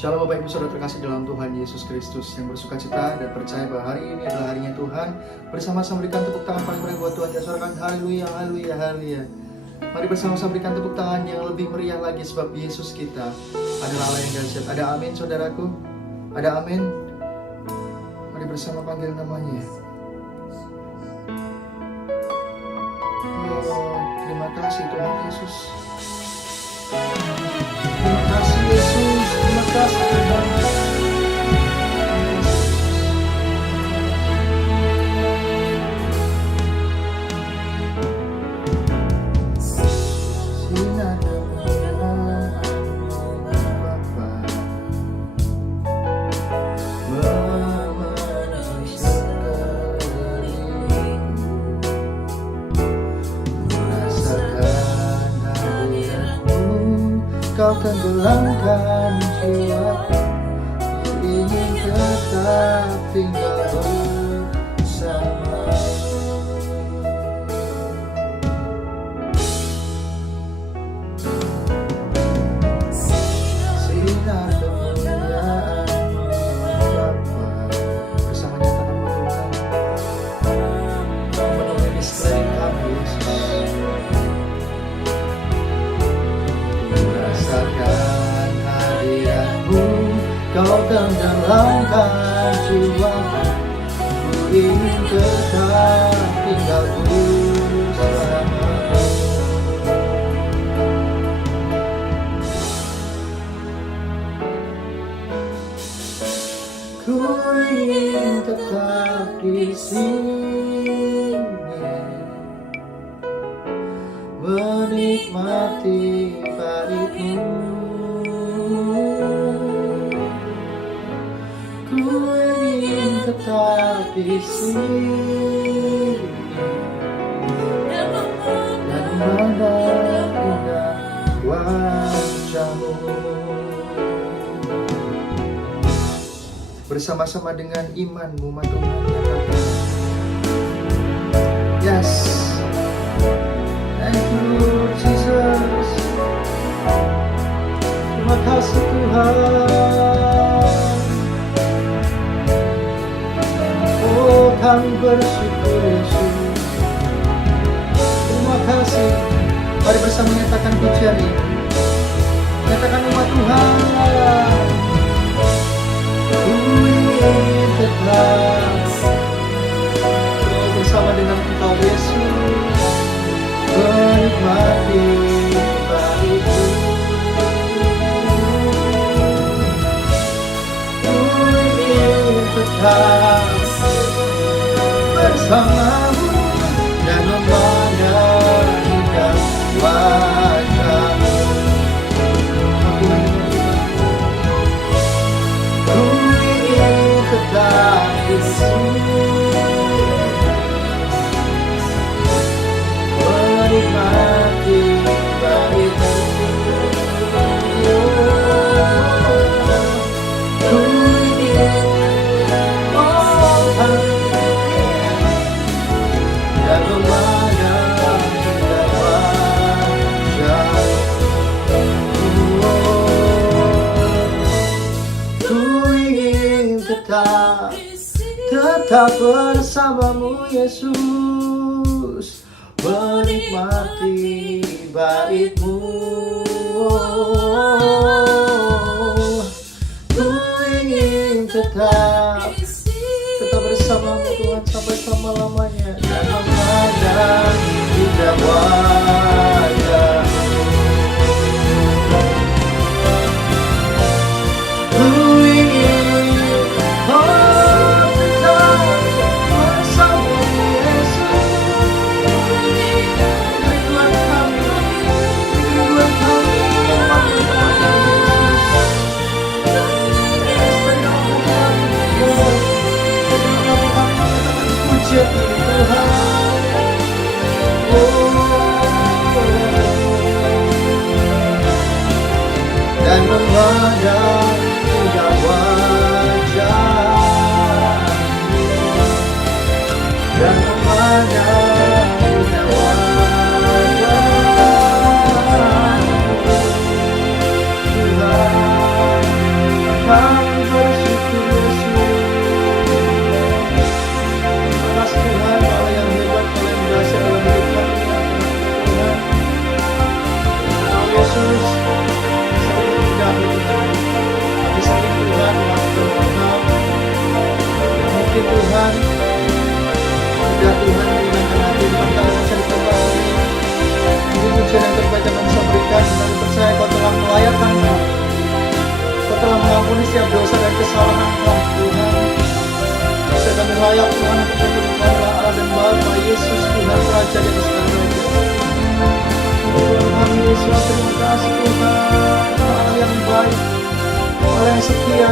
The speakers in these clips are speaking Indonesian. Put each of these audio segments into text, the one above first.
Shalom Bapak Ibu Saudara terkasih dalam Tuhan Yesus Kristus, yang bersuka cita dan percaya bahwa hari ini adalah harinya Tuhan. Bersama-sama berikan tepuk tangan paling meriah buat Tuhan, disorakan haleluya, haleluya, haleluya. Mari bersama-sama berikan tepuk tangan yang lebih meriah lagi, sebab Yesus kita adalah Allah yang dahsyat. Ada amin saudaraku? Ada amin? Mari bersama panggil namanya. Oh, terima kasih Tuhan Yesus. Terima kasih Yesus, terima kasih Tuhan. Sinar kemuliaan-Mu Bapa memenuhi segala merasakan hadirat-Mu. Kau tenggelamkan jiwaku, ingin tetap tinggal bersama. Sinar kemuliaan-Mu Bapa, bersama nyatakan Tuhan memenuhi di sekeliling kami Yesus. Rasakan hadirat-Mu, Kau tenggelamkan jiwaku, ku ingin tetap tinggal bersama-Mu. Ku ingin tetap di sini, menikmati bait-Mu. Ku ingin tetap di sini dan memandang indah wajah-Mu. Bersama-sama dengan imanmu, mari Tuhan nyatakan. Yes. Thank you Jesus. Terima kasih Tuhan. Oh, kami bersyukur Yesus. Terima kasih. Mari bersama menyatakan pujian ini. Nyatakan umat Tuhan. Ku ingin tetap bersama dengan Engkau Yesus, menikmati bait-Mu. Ku ingin tetap bersama-Mu dan memandang indah wajah-Mu. Ku ingin tetap di sini, menikmati bait-Mu. Ku ingin dan memandang indah wajah-Mu. Ku ingin tetap bersama-Mu Yesus, menikmati bait-Mu. Ku ingin tetap bersama-Mu Tuhan sampai selama-lamanya dan memandang indah wajah-Mu. Ku ingin tetap bersama-Mu Yesus. Rinduan kami, pujian Tuhan. Dan memandang indah wajah-Mu, dan memandang indah wajah-Mu Tuhan. mungkin Tuhan. Ya Tuhan, menyenangkan hati Tuhan kami bisa di tempat ini. Ini pujian yang terbaik yang kami bisa berikan. Kami percaya Kau telah melayakkan kami. Kau telah mengampuni setiap dosa dan kesalahan kami Tuhan. Bisa kami layak Tuhan untuk menyembah Allah dan Bapa Yesus Tuhan Raja di atas segala raja. Tuhan Yesus, terima kasih Tuhan, Allah yang baik, Allah yang setia,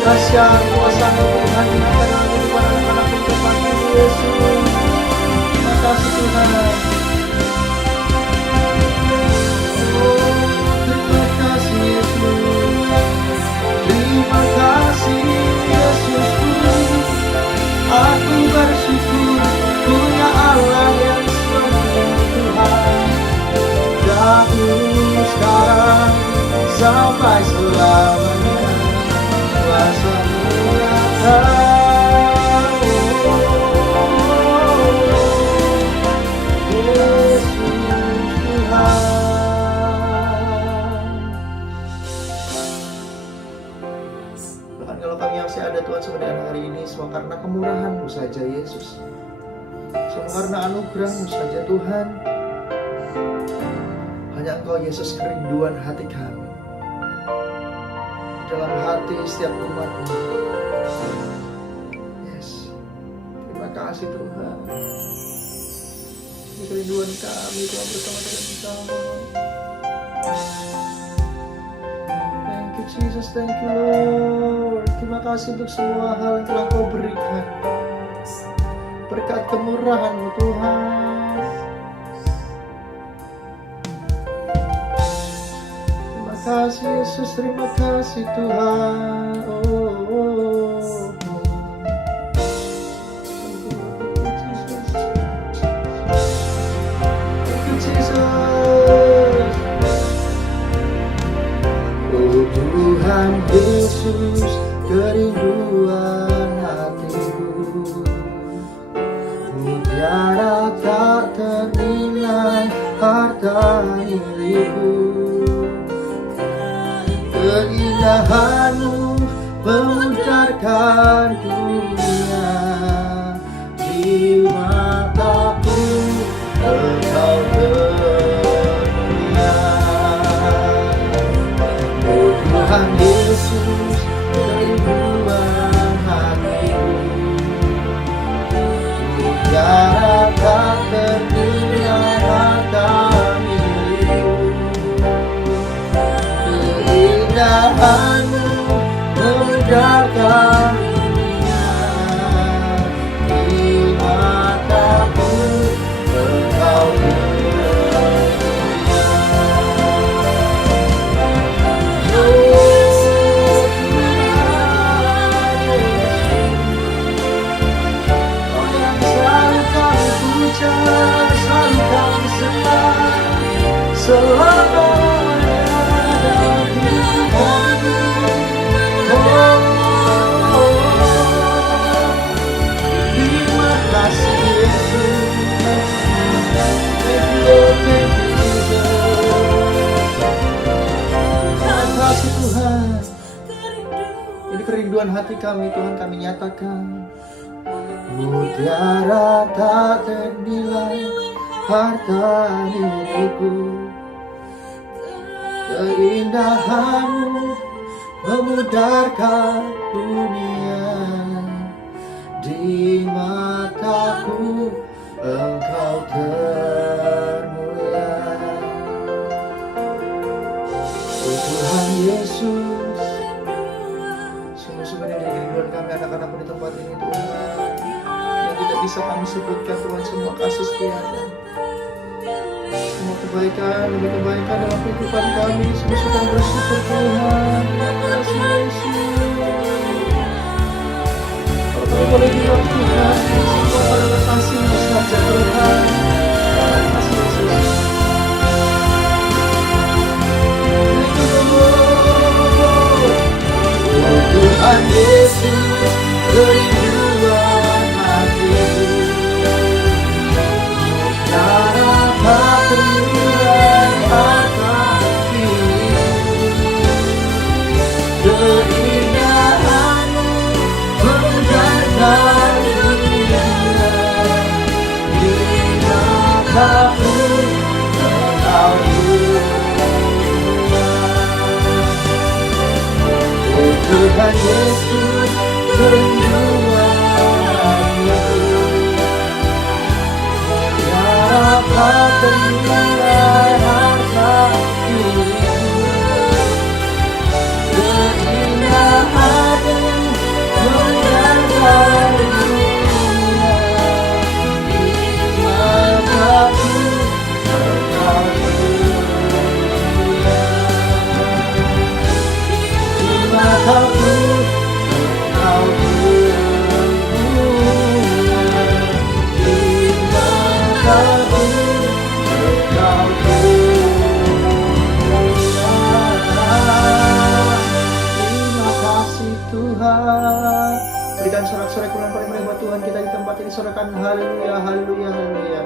dahsyat kuasa-Mu Tuhan nyatakan dalam kehidupan anak-anak-Mu tempat ini Yesus. Terima kasih Tuhan. Oh, terima kasih Yesus. Terima kasih Yesusku. Aku bersyukur punya Allah yang setia Tuhan. Dahulu sekarang sampai selamanya kuasa-Mu nyata. Yesus Tuhan. Bahkan kalau kami yang masih ada Tuhan sampai dengan hari ini, semua karena kemurahan-Mu saja Yesus, semua karena anugerah-Mu saja Tuhan. Hanya Engkau Yesus kerinduan hati kami, dalam hati setiap umat-Mu. Yes, terima kasih Tuhan. Ini kerinduan kami Tuhan bersama dengan Engkau. Thank you Jesus, thank you Lord. Terima kasih untuk semua hal yang telah Kau berikan, berkat kemurahan-Mu Tuhan. Terima kasih Yesus, terima kasih Tuhan. Thank you Jesus. Oh Tuhan Yesus, kerinduan hatiku, mutiara tak ternilai harta milikku. Keindahan-Mu memudarkan dunia, di mataku Engkau termulia. Oh Tuhan Yesus, kerinduan hatiku, mutiara tak ternilai harta milikku. Keindahan-Mu memudarkan dunia, di mataku Engkau termulia. Oh Kau yang selalu kami puja, selalu kami sembah, selalu Tuhan. Ini kerinduan hati kami Tuhan, kami nyatakan. Mutiara tak ternilai harta milikku. Keindahan-Mu memudarkan dunia, di mataku Engkau termulia. Oh Tuhan Yesus, sungguh-sungguh dari kerinduan kami anak-anak-Mu di tempat ini Tuhan, yang tidak bisa kami sebutkan Tuhan, semua kasih setia-Mu, semua kebaikan demi kebaikan dalam kehidupan kami. Sungguh-sungguh kami bersyukur Tuhan. Terima kasih Yesus. Kalau kami boleh bilang Tuhan, semua pada kasih-Mu saja Tuhan. Terima kasih Yesus. Oh Tuhan Yesus, kerinduan hatiku, cara tak ternilai harta milikku. Keindahan-Mu memudarkan haleluya, di mataku Engkau mulia. Oh Tuhan Yesus, Tujuanmu apa ternilai harta dirimu, keindahanmu menyantai dunia, di mataku Engkau mulia, di mataku Engkau mulia, di mataku Engkau mulia. Terima kasih Tuhan. Berikan sorak-sorai kemuliaan pada mereka Tuhan kita di tempat ini, sorakan haleluya, haleluya, haleluya.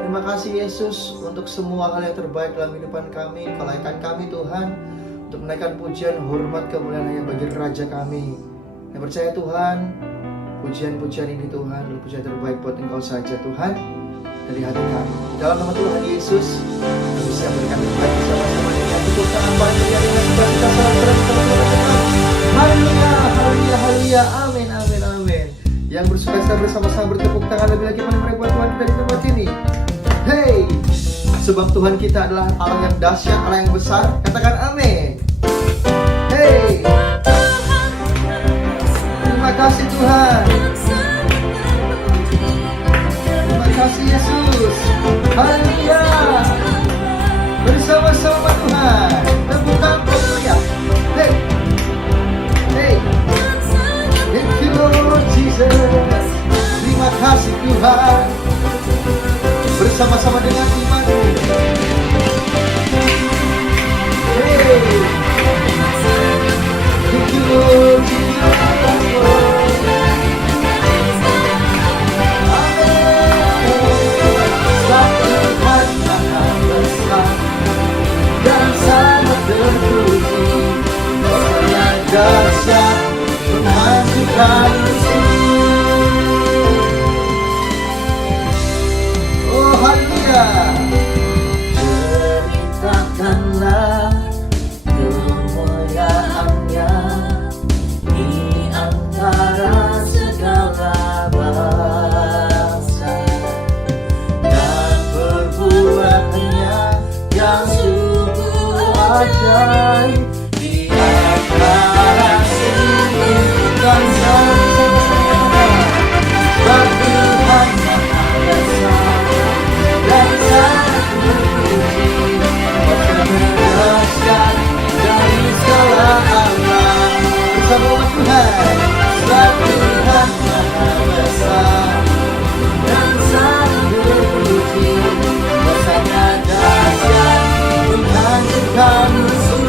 Terima kasih Yesus untuk semua hal yang terbaik dalam kehidupan kami. Kelayakan kami Tuhan untuk menaikkan pujian, hormat, kemuliaan hanya bagi Raja kami. Yang percaya Tuhan, pujian-pujian ini Tuhan adalah pujian terbaik buat Engkau saja Tuhan, dari hati kami. Dalam nama Tuhan Yesus, kami siap berikan terbaik bersama-sama dengan tepuk tangan paling meriah dengan sukacita salam terang kepada Tuhan. Haleluya, haleluya, haleluya, amin, amin, amin. Yang bersukacita bersama-sama bertepuk tangan lebih lagi paling meriah buat Tuhan kita di tempat ini. Hey, sebab Tuhan kita adalah Allah yang dahsyat, Allah yang besar. Katakan amin. Hey, terima kasih Tuhan. Terima kasih Yesus. Haleluya. Bersama-sama Tuhan. Tepukan meriah. Hey, hey. Thank you Lord Jesus. Terima kasih Tuhan. Bersama-sama dengan iman. Hey, thank you Lord Jesus. Dan sangat terpuji, yang dahsyat menghancurkan musuh. Oh haleluya. Ceritakanlah kemuliaannya di antara segala bangsa, dan perbuatannya yang sungguh ajaib di antara seluruh bangsa. Sebab Tuhan Maha Besar dan sangat terpuji, dahsyat dari segala alam. Bersama umat Tuhan. Sebab Tuhan Maha Besar dan sangat terpuji, kuasanya dahsyat menghancurkan musuh.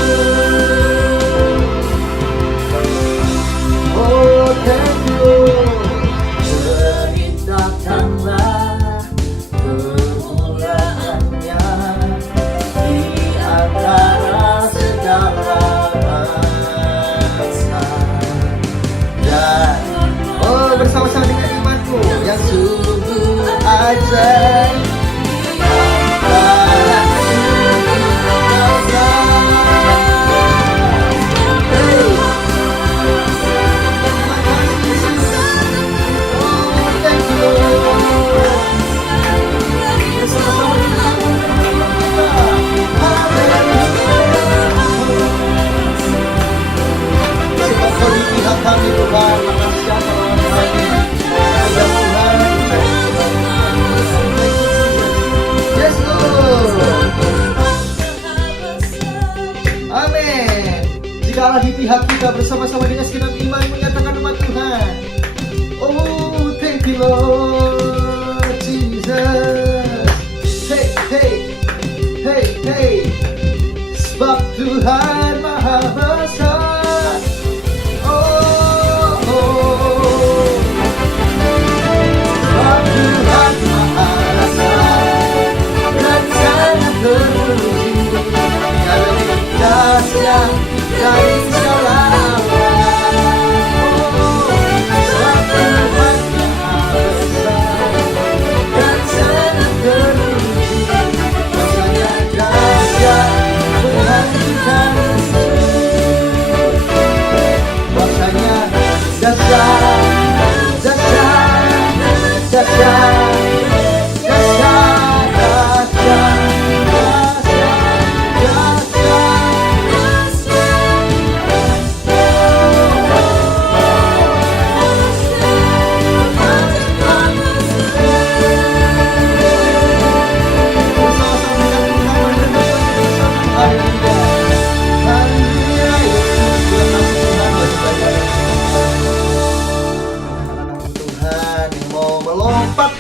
Oh thank you. Ceritakanlah kemuliaannya di antara segala bangsa, dan oh bersama-sama dengan imanku yang sungguh ajaib di antara seluruh bangsa. Hey. Kami Tuhan, maka siapa lawan kami? Ada Tuhan. Yes Lord. Amin. Jika Allah di pihak kita, bersama-sama dengan segenap iman menyatakan nama Tuhan. Oh thank you Lord Jesus. Hey hey hey hey. Sebab Tuhan Maha Besar. Dari segala alam. Oh,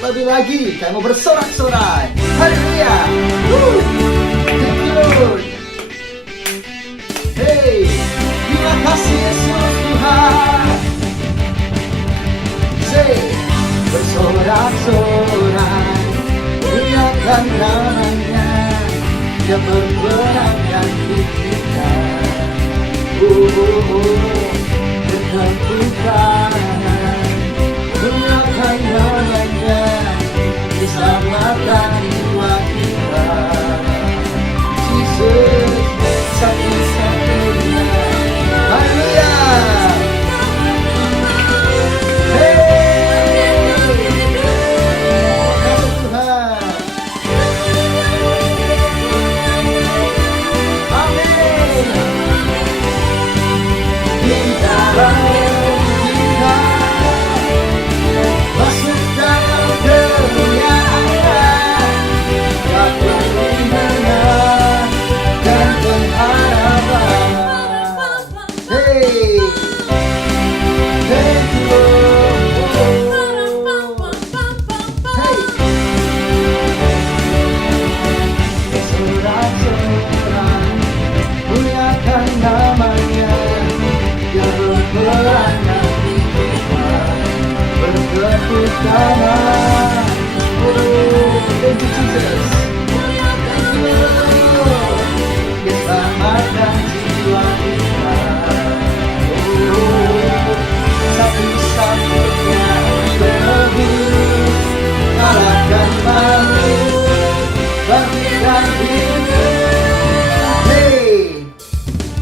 Lebih lagi, kayak mau bersorak-sorai. Haleluya. Thank you Lord. Hey, terima kasih Yesus Tuhan. Say, bersorak-sorai, muliakan namanya, Dia berperang di kita. Berkeputusan, muliakan namanya, diselamatkan jiwa kita. Yesus satu-satunya. Haleluya. Kasih Tuhan. Amin. Di dalam kita masuk dalam kemuliaan, tak perlindungan dan pengharapan. Hey, thank you Lord. Hey, bersorak-sorai, muliakan namanya, Dia berperang di kita. Berkeputusan. Thank you Jesus. Thank you Lord. Diselamatkan jiwa kita. Satu-satunya penebus, kalahkan maut, bangkitkan hidup. Hey,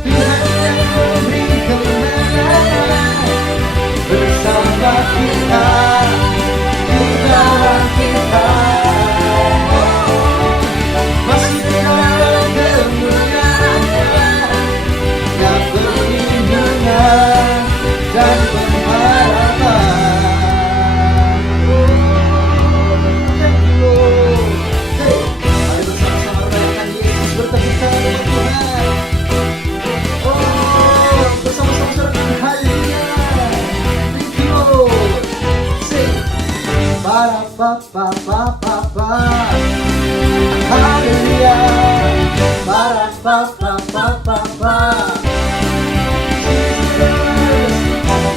Tuhan yang memberi kemenangan bersama kita, di dalam kita, masih dalam kemuliaan-Nya, yang perlindungan dan pengharapan. Thank you Lord. Hey, mari bersama-sama rayakan Yesus, bertepuk tangan dengan Tuhan. Bersama-sama sorakan haleluya. Thank you Lord. Say, para pa pa pa pa pa. Haleluya. Para pa pa pa pa pa. Jesus.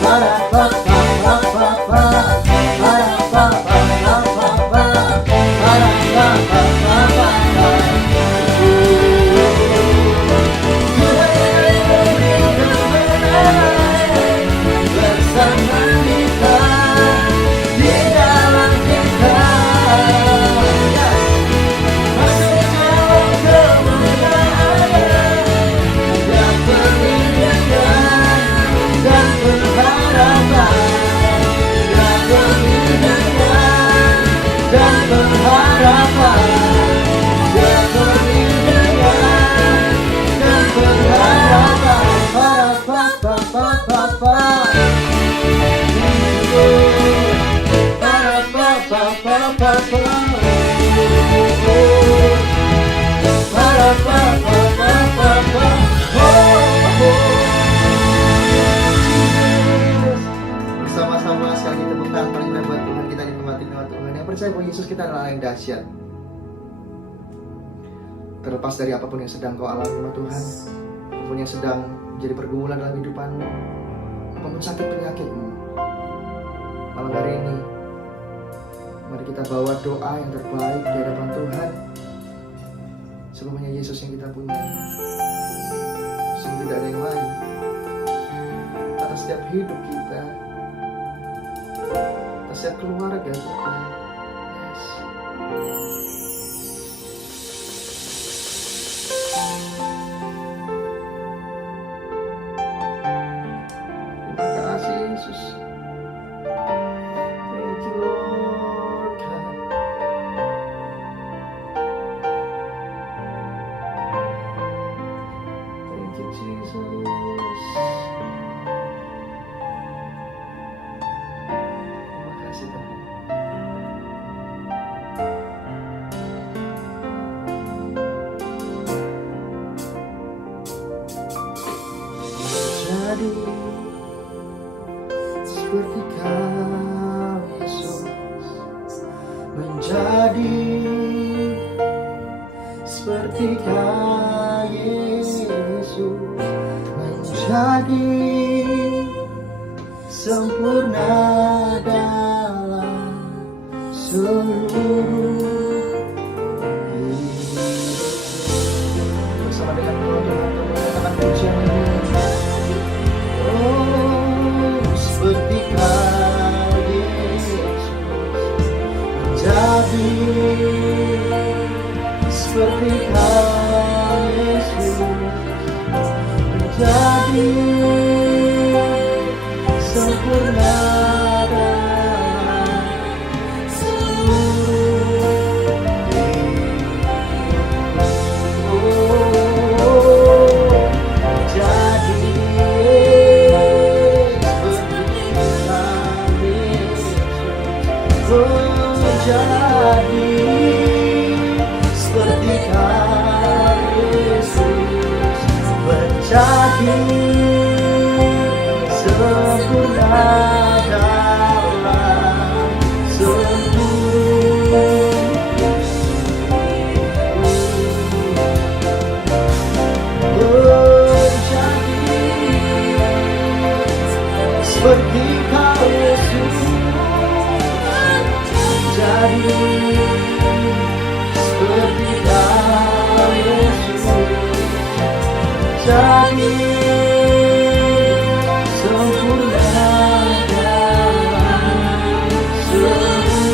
Para pa pa pa pa pa. Para pa pa pa pa pa. Para pa pa pa pa pa. Bersama kita, di dalam kita, masuk dalam kemuliaan, yang perlindungan dan pengharapan, yang perlindungan dan pengharapan, yang perlindungan dan pengharapan. Para pa pa pa pa pa. Para pa pa pa pa pa. Para pa pa pa pa pa. Bersama-sama sekali kita tepuk tangan paling indah buat Tuhan kita, nikmati nama Tuhan. Yang percaya bahwa Yesus kita adalah yang dahsyat. Terlepas dari apapun yang sedang kau alami sama Tuhan, apapun yang sedang menjadi pergumulan dalam hidupanmu, apapun sakit penyakitmu, malam hari ini mari kita bawa doa yang terbaik di hadapan Tuhan. Sebelumnya Yesus yang kita punya, sungguh tidak ada yang lain. Atas setiap hidup kita, atas setiap keluarga kita. Yes. Terima kasih Yesus. Thank you Lord. seperti Kau Yesus, menjadi seperti Kau Yesus, menjadi sempurna dalam seluruh bersama dengan Tuhan menyatakan pujian ini. Oh, seperti Kau Yesus, menjadi seperti Kau Yesus, menjadi sempurna dalam seluruh jadi seperti Kau Yesus, menjadi seperti Kau Yesus, menjadi sempurna dalam seluruh menjadi seperti Kau Yesus, menjadi seperti Kau Yesus, menjadi sempurna dalam seluruh.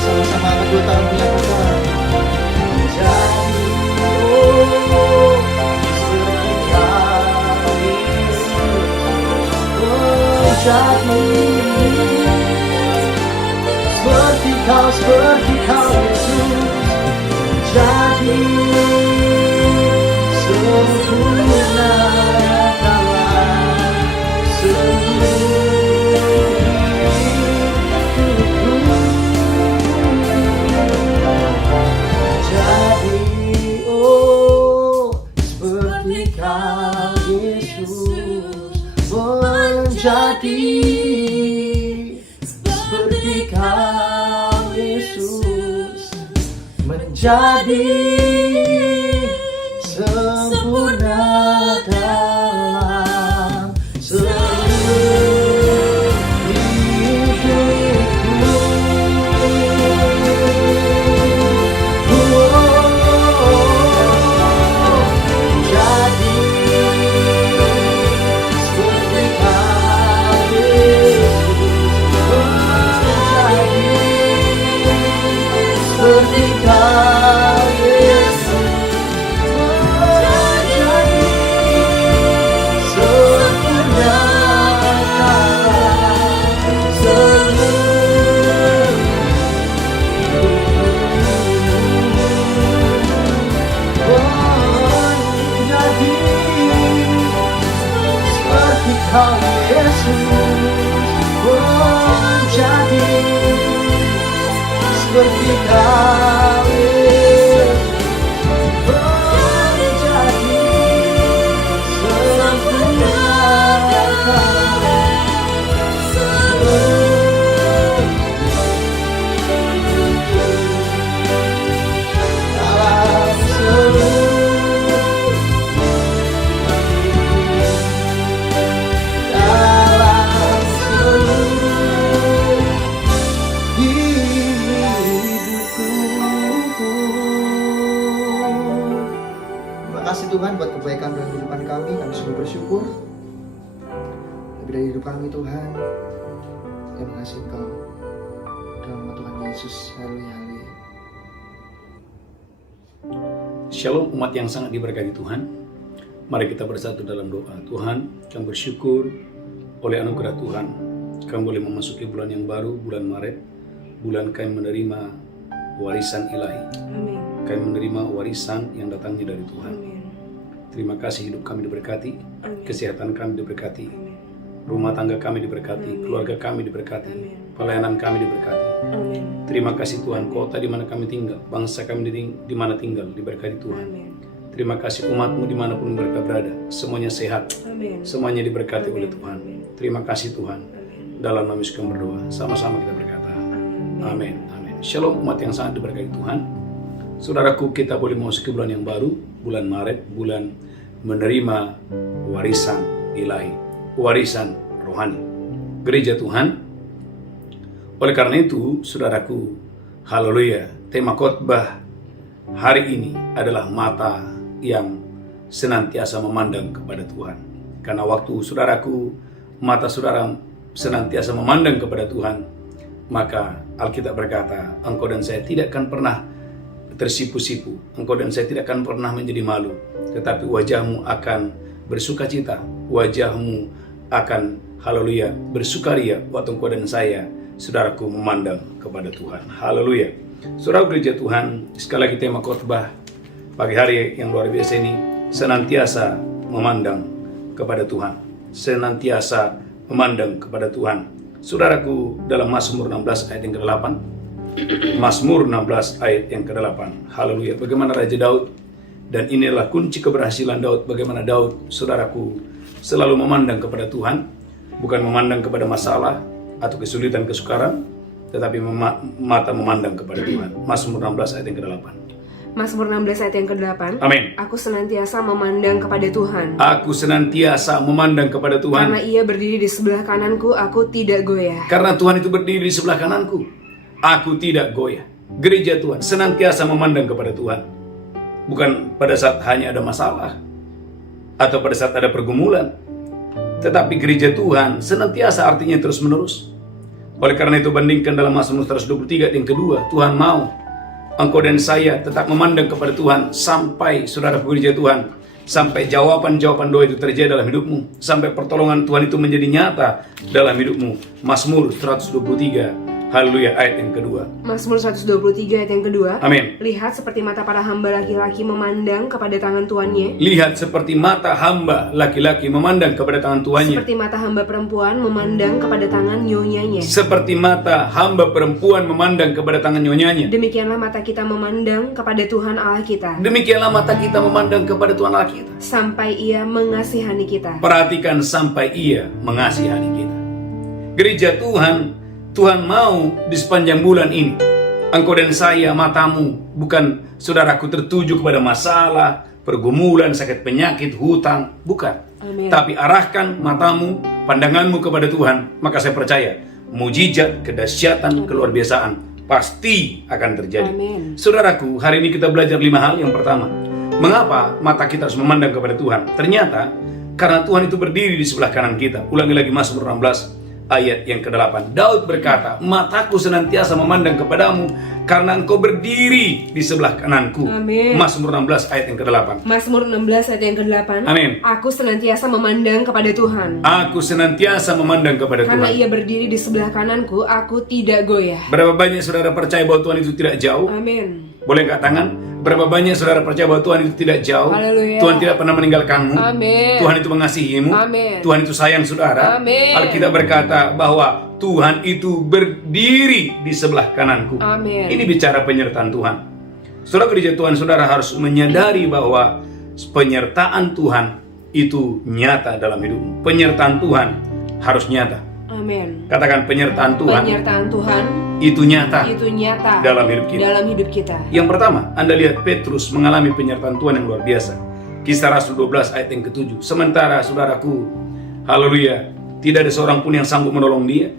Sama-sama kedua tangan menyatakan menjadi seperti Kau Yesus, menjadi seperti Kau Yesus, menjadi sempurna dalam seluruh hidupku, menjadi seperti Kau Yesus, menjadi seperti Kau Yesus, menjadi sempurna dalam seluruh hidupku. Menjadi seperti Kau Yesus, menjadi seperti Kau Yesus, Kau Yesus, menjadi seperti Kau Yesus, menjadi sempurna dalam Tuhan buat kebaikan dalam kehidupan kami sungguh bersyukur. Lebih dari hidup kami Tuhan, kami mengasihi Engkau dalam nama Tuhan Yesus. Haleluya, haleluya. Shalom umat yang sangat diberkati Tuhan. Mari kita bersatu dalam doa. Tuhan, kami bersyukur oleh anugerah Tuhan, kami boleh memasuki bulan yang baru, bulan Maret, bulan kami menerima warisan ilahi. Amin. Kami menerima warisan yang datangnya dari Tuhan. Amin. Terima kasih hidup kami diberkati, Amin. kesehatan kami diberkati, Amin. rumah tangga kami diberkati, Amin. keluarga kami diberkati, Amin. pelayanan kami diberkati. Amin. Terima kasih Tuhan, kota di mana kami tinggal, bangsa kami di mana tinggal diberkati Tuhan. Amin. Terima kasih umat-Mu dimanapun mereka berada. Semuanya sehat. Amin. Semuanya diberkati oleh Amin. Tuhan. Amin. Terima kasih Tuhan. Amin. Dalam nama Yesus kami berdoa. Sama-sama kita berkata. Amin. Amin. Shalom umat yang sangat diberkati Tuhan. Saudaraku, kita boleh memasuki bulan yang baru. Bulan Maret. Bulan menerima warisan ilahi. Warisan rohani. Gereja Tuhan. Oleh karena itu, saudaraku, haleluya, tema khotbah hari ini adalah mata yang senantiasa memandang kepada Tuhan. Karena waktu saudaraku, mata saudara senantiasa memandang kepada Tuhan, maka Alkitab berkata, engkau dan saya tidak akan pernah tersipu-sipu, engkau dan saya tidak akan pernah menjadi malu, tetapi wajahmu akan bersukacita, wajahmu akan, haleluya, bersukaria waktu engkau dan saya, saudaraku, memandang kepada Tuhan. Haleluya. Saudara gereja Tuhan, sekali lagi tema khotbah pagi hari yang luar biasa ini, senantiasa memandang kepada Tuhan. Senantiasa memandang kepada Tuhan. Saudaraku, dalam Mazmur 16 ayat yang ke-8. Mazmur 16 ayat yang ke-8. Haleluya. Bagaimana Raja Daud, dan inilah kunci keberhasilan Daud, bagaimana Daud, saudaraku, selalu memandang kepada Tuhan, bukan memandang kepada masalah atau kesulitan, kesukaran, tetapi mata memandang kepada Tuhan. Mazmur 16 ayat yang ke-8. Mazmur 16 ayat yang ke-8. Amin. Aku senantiasa memandang kepada Tuhan. Aku senantiasa memandang kepada Tuhan. Karena Ia berdiri di sebelah kananku, aku tidak goyah. Karena Tuhan itu berdiri di sebelah kananku, aku tidak goyah. Gereja Tuhan senantiasa memandang kepada Tuhan. Bukan pada saat hanya ada masalah atau pada saat ada pergumulan, tetapi gereja Tuhan senantiasa artinya terus menerus. Oleh karena itu, bandingkan dalam Mazmur 123 ayat yang kedua, Tuhan mau engkau dan saya tetap memandang kepada Tuhan sampai, saudara gereja Tuhan, sampai jawaban-jawaban doa itu terjadi dalam hidupmu, sampai pertolongan Tuhan itu menjadi nyata dalam hidupmu. Mazmur 123, haleluya, ayat yang kedua. Mazmur 123 ayat yang kedua. Amin. Lihat seperti mata para hamba laki-laki memandang kepada tangan tuannya. Lihat seperti mata hamba laki-laki memandang kepada tangan tuannya. Seperti mata hamba perempuan memandang kepada tangan nyonyanya. Seperti mata hamba perempuan memandang kepada tangan nyonyanya. Demikianlah mata kita memandang kepada Tuhan Allah kita, Demikianlah mata kita memandang kepada Tuhan Allah kita, sampai Ia mengasihani kita. perhatikan, sampai Ia mengasihani kita. Gereja Tuhan, Tuhan mau di sepanjang bulan ini, engkau dan saya, matamu bukan, saudaraku, tertuju kepada masalah, pergumulan, sakit penyakit, hutang, bukan. Amin. Tapi arahkan matamu, pandanganmu kepada Tuhan, maka saya percaya mujizat, kedahsyatan, keluar biasaan pasti akan terjadi. Amin. Saudaraku, hari ini kita belajar 5 hal. Yang pertama, mengapa mata kita harus memandang kepada Tuhan? Ternyata karena Tuhan itu berdiri di sebelah kanan kita. Ulangi lagi Mazmur 16 ayat yang ke-8. Daud berkata, mataku senantiasa memandang kepadamu karena engkau berdiri di sebelah kananku. Amin. Mazmur 16 ayat yang ke-8. Mazmur 16 ayat yang ke-8. Amin. Aku senantiasa memandang kepada Tuhan. Aku senantiasa memandang kepada Karena Tuhan. Ia berdiri di sebelah kananku, aku tidak goyah. Berapa banyak saudara percaya bahwa Tuhan itu tidak jauh? Amin. Boleh angkat tangan? Berapa banyak saudara percaya bahwa Tuhan itu tidak jauh? Haleluya. Tuhan tidak pernah meninggalkanmu. Amin. Tuhan itu mengasihimu. Amin. Tuhan itu sayang saudara. Amin. Alkitab berkata bahwa Tuhan itu berdiri di sebelah kananku. Amin. Ini bicara penyertaan Tuhan. Saudara gereja Tuhan, saudara harus menyadari bahwa penyertaan Tuhan itu nyata dalam hidupmu. Penyertaan Tuhan harus nyata. Amin. Katakan, penyertaan Tuhan Penyertaan Tuhan itu nyata itu nyata dalam hidup kita. dalam hidup kita. Yang pertama, Anda lihat Petrus mengalami penyertaan Tuhan yang luar biasa. Kisah Rasul 12 ayat yang ke-7. Sementara saudaraku, haleluya, tidak ada seorang pun yang sanggup menolong dia.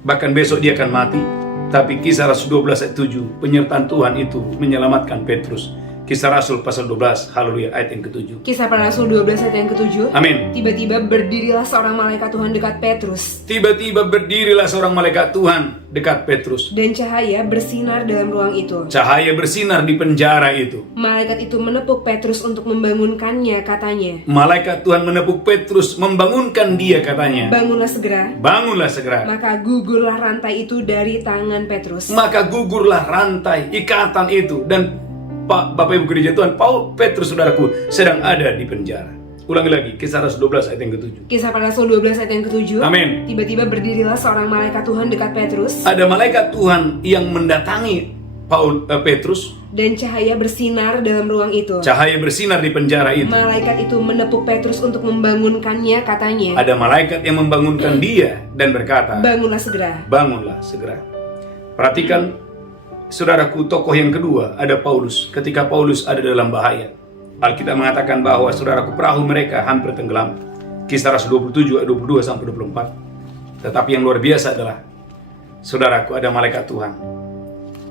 Bahkan besok dia akan mati. Tapi Kisah Rasul 12 ayat 7, penyertaan Tuhan itu menyelamatkan Petrus. Kisah Rasul pasal 12, haleluya, ayat yang ke-7. Kisah para Rasul 12 ayat yang ke-7. Amin. Tiba-tiba berdirilah seorang malaikat Tuhan dekat Petrus, Tiba-tiba berdirilah seorang malaikat Tuhan dekat Petrus. dan cahaya bersinar dalam ruang itu. Cahaya bersinar di penjara itu. Malaikat itu menepuk Petrus untuk membangunkannya, katanya, Malaikat Tuhan menepuk Petrus, membangunkan dia, katanya. bangunlah segera. Bangunlah segera. Maka gugurlah rantai itu dari tangan Petrus. Maka gugurlah rantai, ikatan itu. Dan Bapak Ibu gereja Tuhan, Petrus saudaraku sedang ada di penjara. Ulangi lagi, Kisah Rasul 12 ayat yang ke-7. Kisah para Rasul 12 ayat yang ke-7. Amin. Tiba-tiba berdirilah seorang malaikat Tuhan dekat Petrus, Ada malaikat Tuhan yang mendatangi Petrus. Dan cahaya bersinar dalam ruang itu. Cahaya bersinar di penjara itu. Malaikat itu menepuk Petrus untuk membangunkannya, katanya. Ada malaikat yang membangunkan dia dan berkata, Bangunlah segera. bangunlah segera. Perhatikan, saudaraku, tokoh yang kedua ada Paulus. Ketika Paulus ada dalam bahaya, Alkitab mengatakan bahwa saudaraku, perahu mereka hampir tenggelam. Kisah Rasul 27 ayat 22 sampai 24. Tetapi yang luar biasa adalah, saudaraku, ada malaikat Tuhan.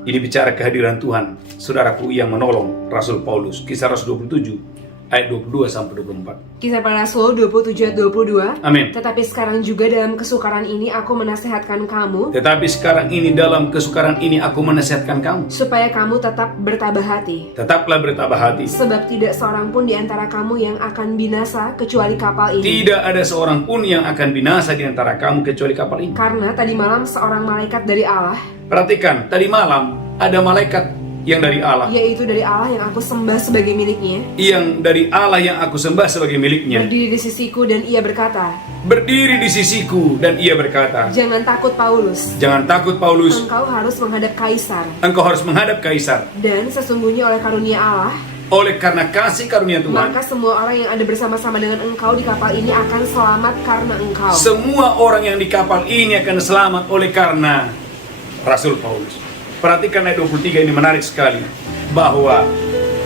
Ini bicara kehadiran Tuhan, saudaraku, yang menolong Rasul Paulus. Kisah Rasul 27 ayat 22 sampai 24. Kisah para Rasul 27 ayat 22. Amin. Tetapi sekarang juga dalam kesukaran ini aku menasihatkan kamu, Tetapi sekarang ini dalam kesukaran ini aku menasihatkan kamu, supaya kamu tetap bertabah hati. tetaplah bertabah hati. Sebab tidak seorang pun di antara kamu yang akan binasa kecuali kapal ini. Tidak ada seorang pun yang akan binasa di antara kamu kecuali kapal ini. Karena tadi malam seorang malaikat dari Allah, Perhatikan, tadi malam ada malaikat yang dari Allah, yaitu dari Allah yang aku sembah sebagai miliknya, yang dari Allah yang aku sembah sebagai miliknya, berdiri di sisiku dan ia berkata, berdiri di sisiku, dan ia berkata, Jangan takut Paulus, jangan takut Paulus, engkau harus menghadap Kaisar. engkau harus menghadap Kaisar. Dan sesungguhnya oleh karunia Allah, Oleh karena kasih karunia Tuhan, maka semua orang yang ada bersama-sama dengan engkau di kapal ini akan selamat karena engkau. semua orang yang di kapal ini akan selamat oleh karena Rasul Paulus. Perhatikan ayat 23, ini menarik sekali, bahwa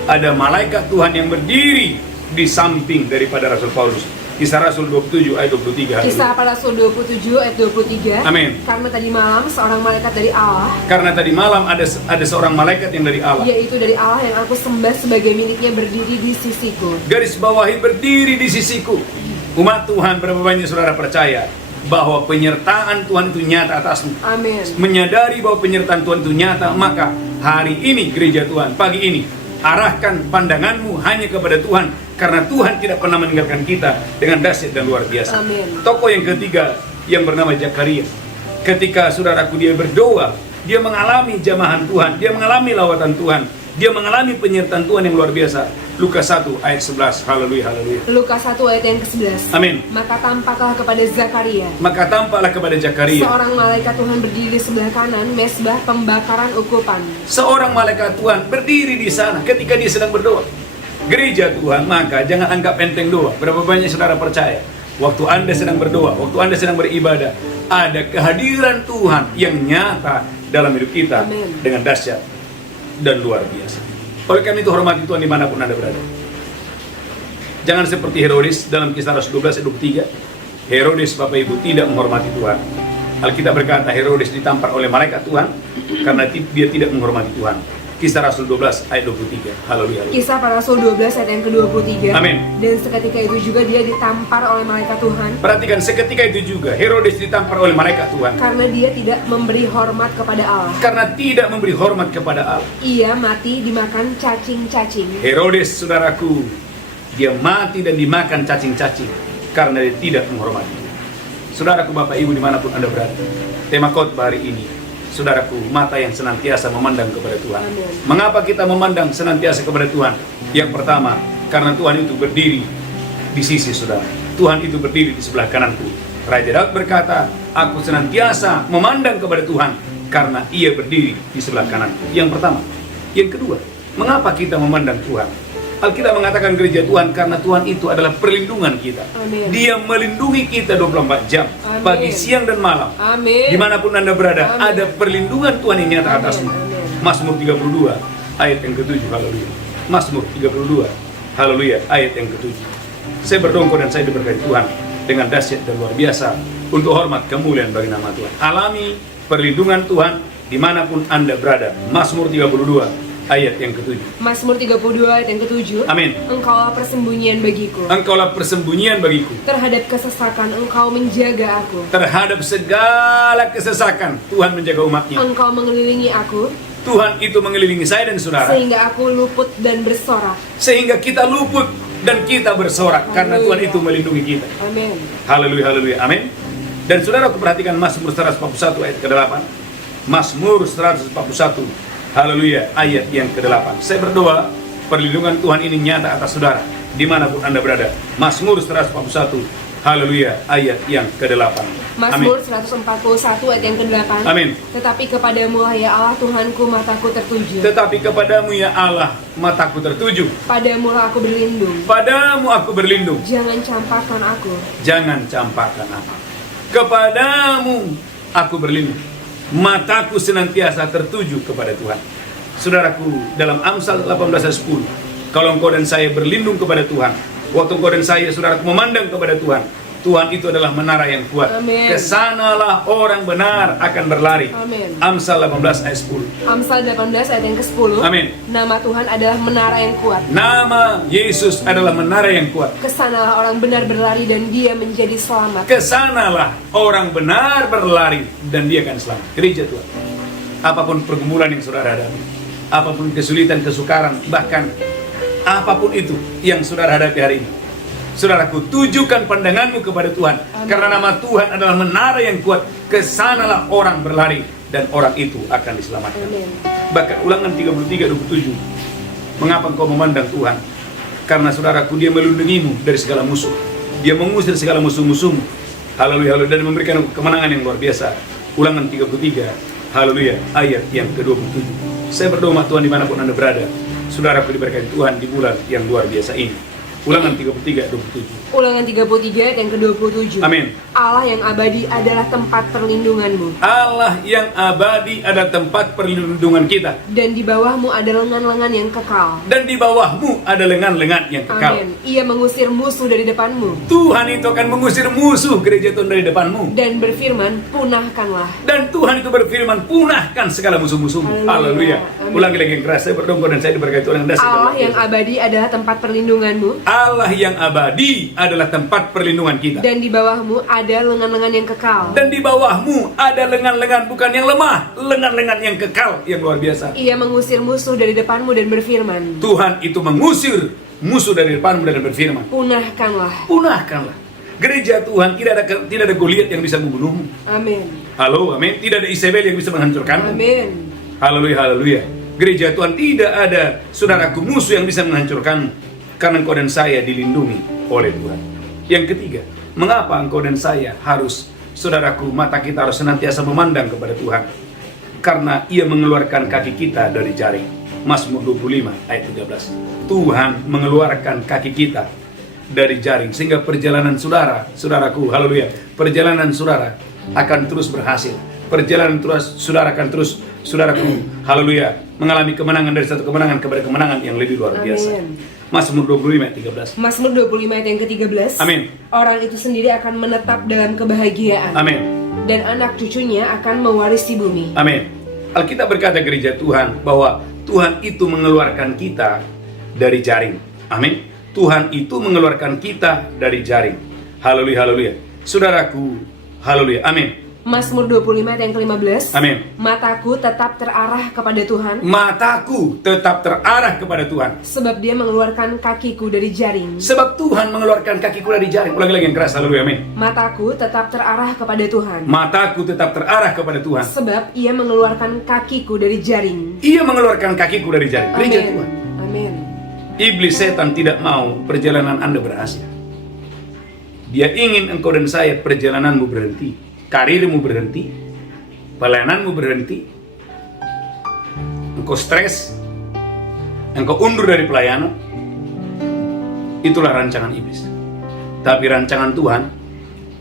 ada malaikat Tuhan yang berdiri di samping daripada Rasul Paulus. Kisah Rasul 27 ayat 23. Kisah para Rasul 27 ayat 23. Amin. Karena tadi malam seorang malaikat dari Allah, Karena tadi malam ada seorang malaikat yang dari Allah, yaitu dari Allah yang aku sembah sebagai miliknya, berdiri di sisiku. garis bawahi, berdiri di sisiku. Umat Tuhan, berapa banyak saudara percaya bahwa penyertaan Tuhan itu nyata atasmu? Amin. Menyadari bahwa penyertaan Tuhan itu nyata, maka hari ini gereja Tuhan, pagi ini, arahkan pandanganmu hanya kepada Tuhan, karena Tuhan tidak pernah meninggalkan kita dengan dahsyat dan luar biasa. Amin. Tokoh yang ketiga yang bernama Zakaria, ketika saudaraku dia berdoa, dia mengalami jamahan Tuhan, dia mengalami lawatan Tuhan, dia mengalami penyertaan Tuhan yang luar biasa. Lukas 1 ayat 11, haleluya, haleluya. Lukas 1 ayat yang ke-11. Amin. Maka tampaklah kepada Zakaria Maka tampaklah kepada Zakaria seorang malaikat Tuhan berdiri di sebelah kanan mesbah pembakaran ukupan. seorang malaikat Tuhan berdiri di sana ketika dia sedang berdoa. Gereja Tuhan, maka jangan anggap enteng doa. Berapa banyak saudara percaya, waktu Anda sedang berdoa, waktu Anda sedang beribadah, ada kehadiran Tuhan yang nyata dalam hidup kita. Amin. Dengan dahsyat dan luar biasa. Oleh karena itu, hormati Tuhan dimanapun Anda berada. Jangan seperti Herodes dalam Kisah Rasul 12 ayat 23. Herodes, Bapak Ibu, tidak menghormati Tuhan. Alkitab berkata Herodes ditampar oleh malaikat Tuhan karena dia tidak menghormati Tuhan. Kisah Rasul 12 ayat 23. Haleluya. Kisah para Rasul 12 ayat yang ke-23. Amin. Dan seketika itu juga dia ditampar oleh malaikat Tuhan, Perhatikan, seketika itu juga Herodes ditampar oleh malaikat Tuhan karena dia tidak memberi hormat kepada Allah. karena tidak memberi hormat kepada Allah. Ia mati dimakan cacing-cacing. Herodes, saudaraku, dia mati dan dimakan cacing-cacing karena dia tidak menghormati. Saudaraku, Bapak Ibu, dimanapun Anda berada, tema khotbah hari ini, saudaraku, mata yang senantiasa memandang kepada Tuhan. Amin. Mengapa kita memandang senantiasa kepada Tuhan? Yang pertama, karena Tuhan itu berdiri di sisi saudara. Tuhan itu berdiri di sebelah kananku. Raja Daud berkata, aku senantiasa memandang kepada Tuhan karena ia berdiri di sebelah kananku. Yang pertama. Yang kedua, mengapa kita memandang Tuhan? Alkitab mengatakan gereja Tuhan karena Tuhan itu adalah perlindungan kita. Amin. Dia melindungi kita 24 jam, Amin. pagi, siang, dan malam. Amin. Dimanapun Anda berada, Amin. ada perlindungan Tuhan yang nyata Amin. atasmu. Amin. Mazmur 32 ayat yang ke-7, haleluya. Mazmur 32, haleluya, ayat yang ke-7. Saya berdongkol dan saya diberkati Tuhan dengan dahsyat dan luar biasa untuk hormat kemuliaan bagi nama Tuhan. Alami perlindungan Tuhan dimanapun Anda berada. Mazmur 32 ayat yang ke-7. Mazmur 32 ayat yang ke-7. Amin. Engkaulah persembunyian bagiku. Engkaulah persembunyian bagiku. Terhadap kesesakan engkau menjaga aku. Terhadap segala kesesakan Tuhan menjaga umatnya. Engkau mengelilingi aku Tuhan itu mengelilingi saya dan saudara, sehingga aku luput dan bersorak. sehingga kita luput dan kita bersorak karena Haleluya. Tuhan itu melindungi kita. Amin. Haleluya, haleluya, amin. Dan saudara, aku perhatikan Mazmur 141 ayat ke-8. Mazmur 141, haleluya, ayat yang ke-8. Saya berdoa perlindungan Tuhan ini nyata atas saudara dimanapun Anda berada. Mazmur 141 Haleluya. Ayat yang ke-8. Mazmur 141 ayat yang ke-8. Amin. Tetapi kepadamu lah ya Allah Tuhanku mataku tertuju. Tetapi kepadamu ya Allah mataku tertuju. Padamu lah aku berlindung. Padamu aku berlindung. Jangan campakkan aku. Jangan campakkan aku. Kepadamu aku berlindung. Mataku senantiasa tertuju kepada Tuhan. Saudaraku, dalam Amsal 18 ayat 10, kalau engkau dan saya berlindung kepada Tuhan, waktu engkau dan saya, saudaraku, memandang kepada Tuhan, Tuhan itu adalah menara yang kuat. Amin. Kesanalah orang benar akan berlari. Amin. Amsal 18 ayat 10. Amsal 18 ayat yang ke-10. Amin. Nama Tuhan adalah menara yang kuat. Nama Yesus adalah menara yang kuat. Kesanalah orang benar berlari dan dia menjadi selamat. Kesanalah orang benar berlari dan dia akan selamat. Gereja Tuhan, apapun pergumulan yang saudara hadapi, apapun kesulitan, kesukaran, bahkan apapun itu yang saudara hadapi hari ini, saudaraku, tujukan pandanganmu kepada Tuhan. Amin. Karena nama Tuhan adalah menara yang kuat. Kesanalah orang berlari dan orang itu akan diselamatkan. Amin. Bahkan Ulangan 33:27, mengapa engkau memandang Tuhan? Karena saudaraku, dia melindungimu dari segala musuh. Dia mengusir segala musuh-musuhmu. Haleluya, haleluya, dan memberikan kemenangan yang luar biasa. Ulangan 33, haleluya, ayat yang ke-27. Saya berdoa Tuhan dimanapun Anda berada, saudaraku diberkati Tuhan di bulan yang luar biasa ini. Ulangan 33:27. Ulangan 33 ayat yang ke-27. Amin. Allah yang abadi adalah tempat perlindunganmu. Allah yang abadi ada tempat perlindungan kita. Dan di bawahmu ada lengan-lengan yang kekal. Dan di bawahmu ada lengan-lengan yang kekal. Amin. Ia mengusir musuh dari depanmu. Tuhan itu akan mengusir musuh gereja Tuhan dari depanmu. Dan berfirman, punahkanlah. Dan Tuhan itu berfirman, punahkan segala musuh-musuhmu. Haleluya. Haleluya. Amin. Ulangi lagi yang keras, saya berdoa dan saya diberkati Tuhan. Allah yang abadi adalah tempat perlindunganmu. Allah yang abadi adalah tempat perlindungan kita. Dan di bawahmu ada lengan-lengan yang kekal. Dan di bawahmu ada lengan-lengan bukan yang lemah, lengan-lengan yang kekal yang luar biasa. Ia mengusir musuh dari depanmu dan berfirman, Tuhan itu mengusir musuh dari depanmu dan berfirman, punahkanlah. punahkanlah. Gereja Tuhan, tidak ada Goliat yang bisa membunuhmu. Amin. Halo, amin. Tidak ada Isabel yang bisa menghancurkanmu. Amin. Haleluya, haleluya. Gereja Tuhan, tidak ada saudaraku musuh yang bisa menghancurkanmu. Karena engkau dan saya dilindungi oleh Tuhan. Yang ketiga, mengapa engkau dan saya harus, saudaraku, mata kita harus senantiasa memandang kepada Tuhan? Karena ia mengeluarkan kaki kita dari jaring. Mazmur 25 ayat 13. Tuhan mengeluarkan kaki kita dari jaring. Sehingga perjalanan saudaraku, haleluya, perjalanan saudara akan terus berhasil. Perjalanan saudara akan terus, saudaraku, haleluya, mengalami kemenangan dari satu kemenangan kepada kemenangan yang lebih luar biasa. Amin. Mazmur 25 ayat 13. Mazmur 25 ayat yang ke-13. Amin. Orang itu sendiri akan menetap dalam kebahagiaan. Amin. Dan anak cucunya akan mewarisi bumi. Amin. Alkitab berkata gereja Tuhan bahwa Tuhan itu mengeluarkan kita dari jaring. Amin. Tuhan itu mengeluarkan kita dari jaring. Haleluya, haleluya. Saudaraku, haleluya. Amin. Mazmur 25 ayat yang ke-15. Amin. Mataku tetap terarah kepada Tuhan, Mataku tetap terarah kepada Tuhan. sebab dia mengeluarkan kakiku dari jaring. Sebab Tuhan mengeluarkan kakiku dari jaring. Ulangi lagi yang keras, haleluya, amin. Mataku tetap terarah kepada Tuhan, Mataku tetap terarah kepada Tuhan. sebab ia mengeluarkan kakiku dari jaring. Ia mengeluarkan kakiku dari jaring. Gereja Amin. Tuhan. Amin. Iblis setan tidak mau perjalanan Anda berhasil. Dia ingin engkau dan saya perjalananmu berhenti, karirmu berhenti, pelayananmu berhenti, engkau stres, engkau undur dari pelayanan. Itulah rancangan iblis. Tapi rancangan Tuhan,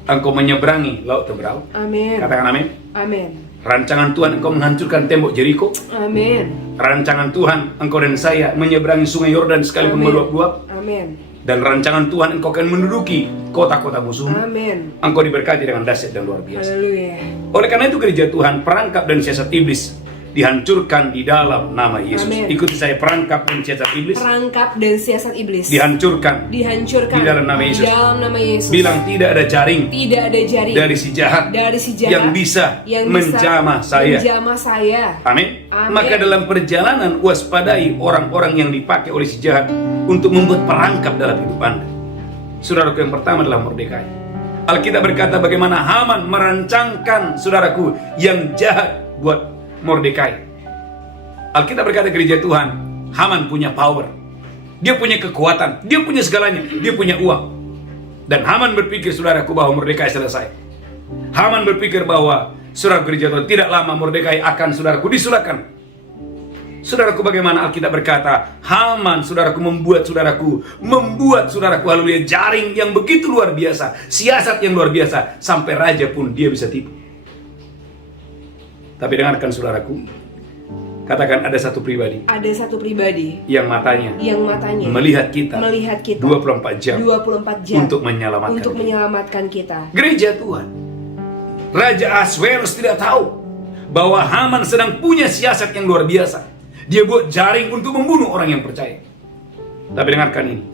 engkau menyeberangi laut Teberau. Amin. Katakan amin. Amin. Rancangan Tuhan, engkau menghancurkan tembok Jeriko. Amin. Rancangan Tuhan, engkau dan saya menyeberangi sungai Yordan sekalipun Amin. meluap-luap. Amin. Dan rancangan Tuhan, engkau akan menduduki kota-kota musuh. Amin. Engkau diberkati dengan dahsyat dan luar biasa. Haleluya. Oleh karena itu gereja Tuhan, perangkap dan siasat iblis dihancurkan di dalam nama Yesus. Amin. Ikuti saya, perangkap dan siasat iblis Perangkap dan siasat iblis dihancurkan. dihancurkan Di dalam nama Yesus. Di dalam nama Yesus. Bilang tidak ada jaring Tidak ada jaring dari si jahat dari si jahat yang bisa menjamah saya. menjamah saya. Amin. Amin. Maka dalam perjalanan waspadai orang-orang yang dipakai oleh si jahat untuk membuat perangkap dalam hidup Anda. Saudaraku, yang pertama adalah Mordekai. Alkitab berkata bagaimana Haman merancangkan saudaraku yang jahat buat Mordekai. Alkitab berkata gereja Tuhan, Haman punya power. Dia punya kekuatan, dia punya segalanya, dia punya uang. Dan Haman berpikir, saudaraku, bahwa Mordekai selesai. Haman berpikir bahwa, saudaraku, gereja Tuhan, tidak lama Mordekai akan, saudaraku, disulahkan. Saudaraku, bagaimana Alkitab berkata, Haman, saudaraku, membuat saudaraku, haleluya, jaring yang begitu luar biasa, siasat yang luar biasa, sampai raja pun dia bisa tipu. Tapi dengarkan, saudaraku, katakan ada satu pribadi. Ada satu pribadi Yang matanya melihat kita 24 jam untuk menyelamatkan kita. Gereja Tuhan, Raja Ahasverus tidak tahu bahwa Haman sedang punya siasat yang luar biasa. Dia buat jaring untuk membunuh orang yang percaya. Tapi dengarkan ini,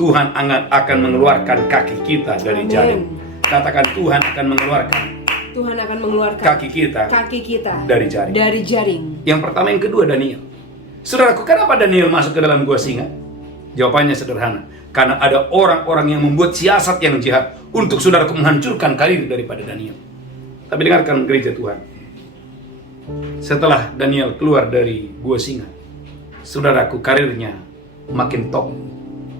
Tuhan akan mengeluarkan kaki kita dari jaring. Katakan, Tuhan akan mengeluarkan kaki kita dari jaring. Yang pertama, yang kedua, Daniel. Saudaraku, kenapa Daniel masuk ke dalam gua singa? Jawabannya sederhana. Karena ada orang-orang yang membuat siasat yang jahat untuk saudaraku menghancurkan karir daripada Daniel. Tapi dengarkan, gereja Tuhan. Setelah Daniel keluar dari gua singa, saudaraku, karirnya makin top,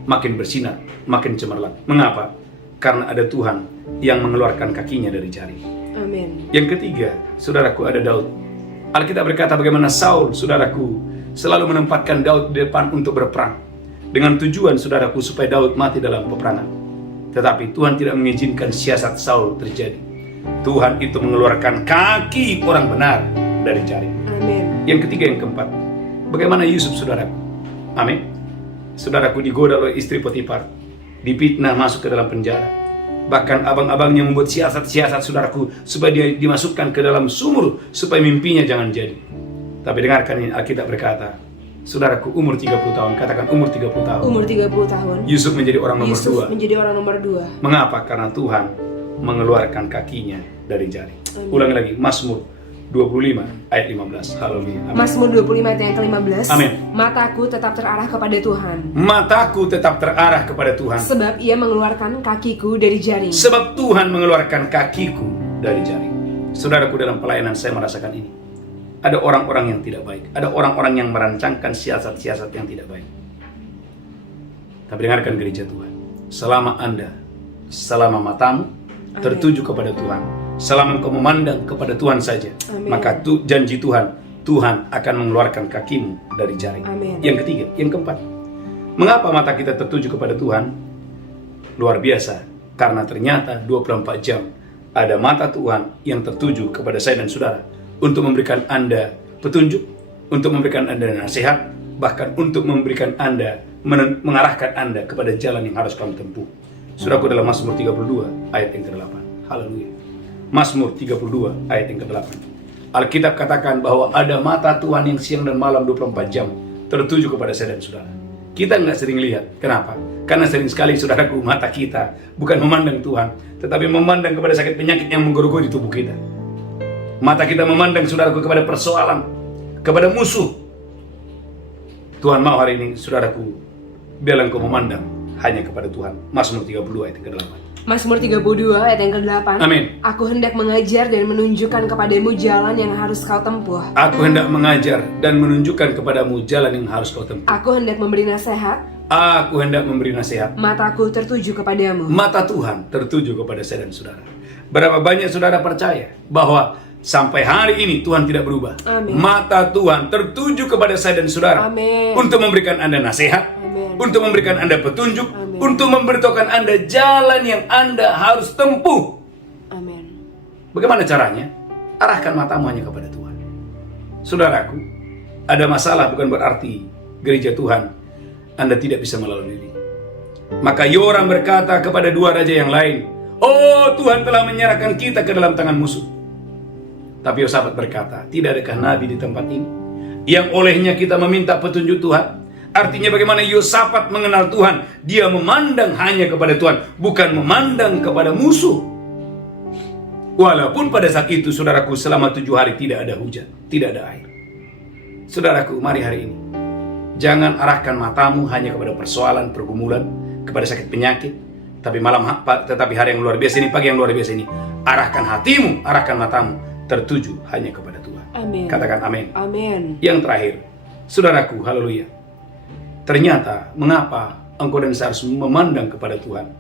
makin bersinar, makin cemerlang. Mengapa? Karena ada Tuhan yang mengeluarkan kakinya dari jaring. Amin. Yang ketiga, saudaraku, ada Daud. Alkitab berkata bagaimana Saul, saudaraku, selalu menempatkan Daud di depan untuk berperang, dengan tujuan, saudaraku, supaya Daud mati dalam peperangan. Tetapi Tuhan tidak mengizinkan siasat Saul terjadi. Tuhan itu mengeluarkan kaki orang benar dari jaring. Amin. Yang ketiga, yang keempat, bagaimana Yusuf, saudaraku. Amin. Saudaraku, digoda oleh istri Potifar, dipitnah, masuk ke dalam penjara. Bahkan abang-abangnya membuat siasat-siasat, saudaraku, supaya dia dimasukkan ke dalam sumur, supaya mimpinya jangan jadi. Tapi dengarkan ini, Alkitab berkata, saudaraku, umur 30 tahun, katakan umur 30 tahun. Umur 30 tahun. Yusuf menjadi orang nomor 2. nomor 2. Mengapa? Karena Tuhan mengeluarkan kakinya dari jaring. Ulangi lagi, Mazmur 25 ayat 15. Haleluya. Mazmur 25 ayat yang ke-15. Amin. Mataku tetap terarah kepada Tuhan. Mataku tetap terarah kepada Tuhan. Sebab ia mengeluarkan kakiku dari jaring. Sebab Tuhan mengeluarkan kakiku dari jaring. Saudaraku, dalam pelayanan saya merasakan ini. Ada orang-orang yang tidak baik. Ada orang-orang yang merancangkan siasat-siasat yang tidak baik. Tapi dengarkan, gereja Tuhan. Selama matamu tertuju kepada Tuhan, selama engkau memandang kepada Tuhan saja, maka janji Tuhan akan mengeluarkan kakimu dari jaring. Amin. Yang ketiga, yang keempat, mengapa mata kita tertuju kepada Tuhan? Luar biasa, karena ternyata 24 jam ada mata Tuhan yang tertuju kepada saya dan saudara untuk memberikan Anda petunjuk, untuk memberikan Anda nasihat, bahkan untuk memberikan Anda, mengarahkan Anda kepada jalan yang harus kamu tempuh. Saudaraku, dalam Mazmur 32 ayat yang ke-8. Haleluya. Mazmur 32 ayat yang ke-8. Alkitab katakan bahwa ada mata Tuhan yang siang dan malam 24 jam tertuju kepada saya dan saudara. Kita nggak sering lihat. Kenapa? Karena sering sekali, saudaraku, mata kita bukan memandang Tuhan, tetapi memandang kepada sakit penyakit yang menggerogoti tubuh kita. Mata kita memandang, saudaraku, kepada persoalan, kepada musuh. Tuhan mau hari ini, saudaraku, biarlah engkau memandang hanya kepada Tuhan. Mazmur 32 ayat yang ke-8. Mazmur 32 ayat yang ke-8. Amin. Aku hendak mengajar dan menunjukkan kepadamu jalan yang harus kau tempuh. Aku hendak mengajar dan menunjukkan kepadamu jalan yang harus kau tempuh. Aku hendak memberi nasihat. Aku hendak memberi nasihat. Mataku tertuju kepadamu. Mata Tuhan tertuju kepada saya dan saudara. Berapa banyak saudara percaya bahwa sampai hari ini Tuhan tidak berubah? Amin. Mata Tuhan tertuju kepada saya dan saudara. Amin. Untuk memberikan Anda nasihat. Amin. Untuk memberikan Anda petunjuk. Amin. Untuk memberitahukan Anda jalan yang Anda harus tempuh. Amin. Bagaimana caranya? Arahkan matamu hanya kepada Tuhan. Saudaraku, ada masalah bukan berarti gereja Tuhan Anda tidak bisa melalui diri. Maka Yoram berkata kepada dua raja yang lain, "Oh, Tuhan telah menyerahkan kita ke dalam tangan musuh." Tapi Yosafat berkata, "Tidak adakah nabi di tempat ini yang olehnya kita meminta petunjuk Tuhan?" Artinya bagaimana Yosafat mengenal Tuhan? Dia memandang hanya kepada Tuhan, bukan memandang kepada musuh. Walaupun pada saat itu, saudaraku, selama 7 hari tidak ada hujan, tidak ada air. Saudaraku, mari hari ini jangan arahkan matamu hanya kepada persoalan, pergumulan, kepada sakit penyakit. Tetapi hari yang luar biasa ini, pagi yang luar biasa ini, arahkan hatimu, arahkan matamu tertuju hanya kepada Tuhan. Amin. Katakan amin. Amin. Yang terakhir, saudaraku, haleluya. Ternyata mengapa engkau dan saya harus memandang kepada Tuhan?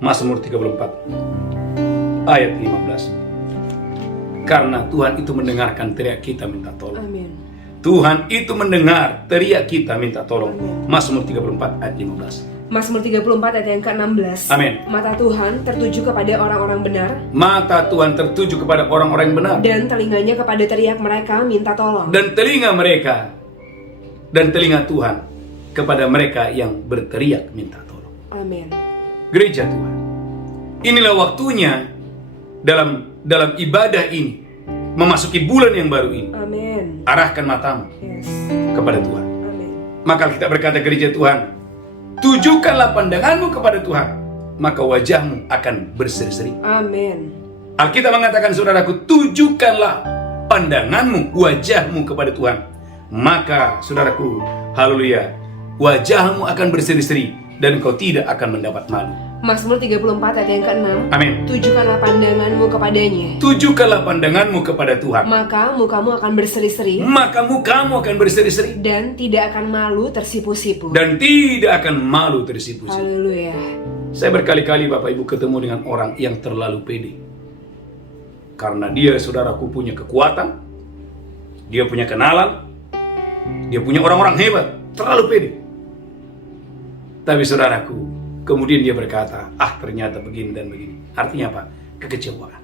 Mazmur 34 ayat 15. Karena Tuhan itu mendengarkan teriak kita minta tolong. Amin. Tuhan itu mendengar teriak kita minta tolong. Amin. Mazmur 34 ayat 15. Mazmur 34 ayat yang ke-16. Amin. Mata Tuhan tertuju kepada orang-orang benar, Mata Tuhan tertuju kepada orang-orang yang benar, dan telinganya kepada teriak mereka minta tolong. dan telinga Tuhan kepada mereka yang berteriak minta tolong. Amin. Gereja Tuhan, inilah waktunya dalam ibadah ini, memasuki bulan yang baru ini. Amin. Arahkan matamu Yes. kepada Tuhan. Amin. Maka kita berkata gereja Tuhan, tujukanlah pandanganmu kepada Tuhan, maka wajahmu akan berseri-seri. Amin. Alkitab mengatakan, saudaraku, tujukanlah pandanganmu, wajahmu kepada Tuhan, maka saudaraku, haleluya, wajahmu akan berseri-seri dan engkau tidak akan mendapat malu. Mazmur 34 ayat yang ke-6. Amin. Tujukanlah pandanganmu kepadanya, Tujukanlah pandanganmu kepada Tuhan, maka mukamu akan berseri-seri maka mukamu akan berseri-seri dan tidak akan malu tersipu-sipu. dan tidak akan malu tersipu-sipu. Haleluya. Saya berkali-kali Bapak Ibu ketemu dengan orang yang terlalu pede. Karena dia, saudaraku, punya kekuatan, dia punya kenalan, dia punya orang-orang hebat, terlalu pede. Tapi saudaraku, kemudian dia berkata, ternyata begini dan begini. Artinya apa? Kekecewaan.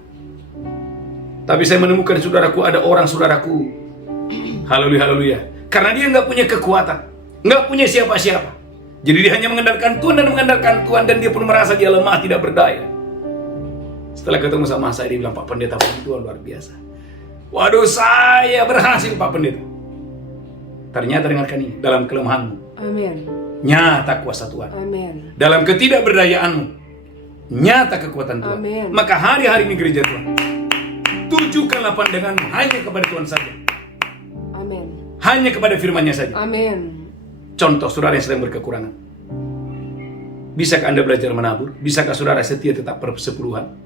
Tapi saya menemukan saudaraku, ada orang saudaraku, haleluya, karena dia nggak punya kekuatan, nggak punya siapa-siapa. Jadi dia hanya mengandalkan Tuhan dan dia pun merasa dia lemah, tidak berdaya. Setelah ketemu sama saya, dia bilang, Pak Pendeta, Tuhan luar biasa. Waduh, saya berhasil Pak Pendeta. Ternyata dengarkan ini, dalam kelemahanmu, Amin. nyata kuasa Tuhan. Amin. Dalam ketidakberdayaanmu, nyata kekuatan Tuhan. Amin. Maka hari-hari ini gereja Tuhan, tujukanlah pandanganmu hanya kepada Tuhan saja. Amin. Hanya kepada firman-Nya saja. Amin. Contoh saudara yang sedang berkekurangan. Bisakah Anda belajar menabur? Bisakah saudara setia tetap persepuluhan?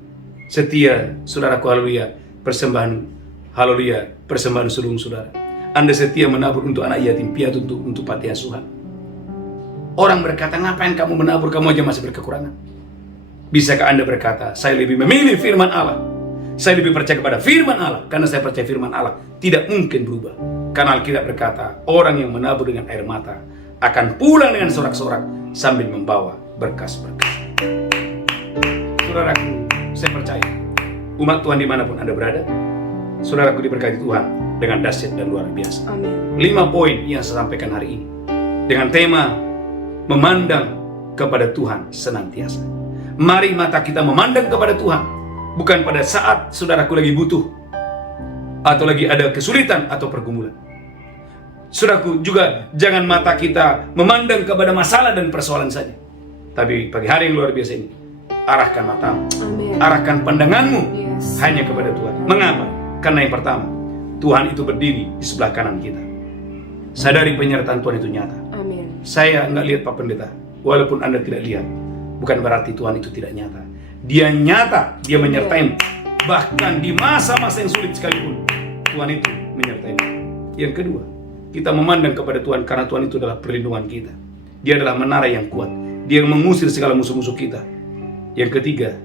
Setia, saudaraku, haleluya, persembahan sulung saudara. Anda setia menabur untuk anak yatim piatu, untuk panti asuhan. Orang berkata, ngapain kamu menabur, kamu aja masih berkekurangan. Bisakah Anda berkata, saya lebih memilih firman Allah, saya lebih percaya kepada firman Allah, karena saya percaya firman Allah tidak mungkin berubah. Karena Alkitab berkata, orang yang menabur dengan air mata akan pulang dengan sorak-sorak sambil membawa berkas-berkas. Saudaraku, saya percaya umat Tuhan dimanapun Anda berada, saudaraku diberkati Tuhan dengan dahsyat dan luar biasa. Amin. 5 poin yang saya sampaikan hari ini dengan tema memandang kepada Tuhan senantiasa. Mari mata kita memandang kepada Tuhan, bukan pada saat saudaraku lagi butuh atau lagi ada kesulitan atau pergumulan. Saudaraku, juga jangan mata kita memandang kepada masalah dan persoalan saja. Tapi pagi hari yang luar biasa ini, arahkan matamu, Amin. arahkan pandanganmu Yes. hanya kepada Tuhan. Mengapa? Karena yang pertama, Tuhan itu berdiri di sebelah kanan kita. Sadari penyertaan Tuhan itu nyata. Amin. Saya nggak lihat Pak Pendeta, walaupun Anda tidak lihat, bukan berarti Tuhan itu tidak nyata. Dia nyata, dia menyertai. Bahkan di masa-masa yang sulit sekalipun, Tuhan itu menyertai. Yang kedua, kita memandang kepada Tuhan karena Tuhan itu adalah perlindungan kita. Dia adalah menara yang kuat. Dia mengusir segala musuh-musuh kita. Yang ketiga,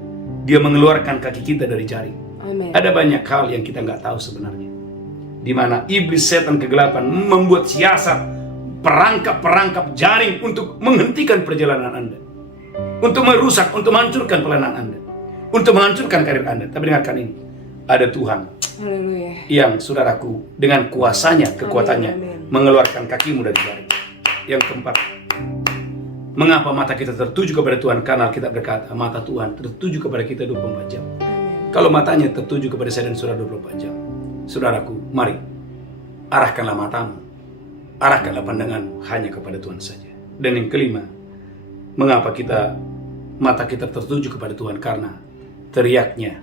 dia mengeluarkan kaki kita dari jaring. Amin. Ada banyak hal yang kita nggak tahu sebenarnya, di mana iblis, setan, kegelapan membuat siasat, perangkap-perangkap jaring untuk menghentikan perjalanan Anda, untuk merusak, untuk menghancurkan pelayanan Anda, untuk menghancurkan karir Anda. Tapi dengarkan ini, ada Tuhan Haleluya. yang saudaraku dengan kuasanya, kekuatannya, Amin. mengeluarkan kakimu dari jaring. Yang keempat, mengapa mata kita tertuju kepada Tuhan? Karena kita berkata, mata Tuhan tertuju kepada kita 24 jam. Amin. Kalau matanya tertuju kepada saya dan saudara 24 jam, saudaraku, mari arahkanlah matamu, arahkanlah pandanganmu hanya kepada Tuhan saja. Dan yang kelima, mengapa mata kita tertuju kepada Tuhan? Karena teriaknya,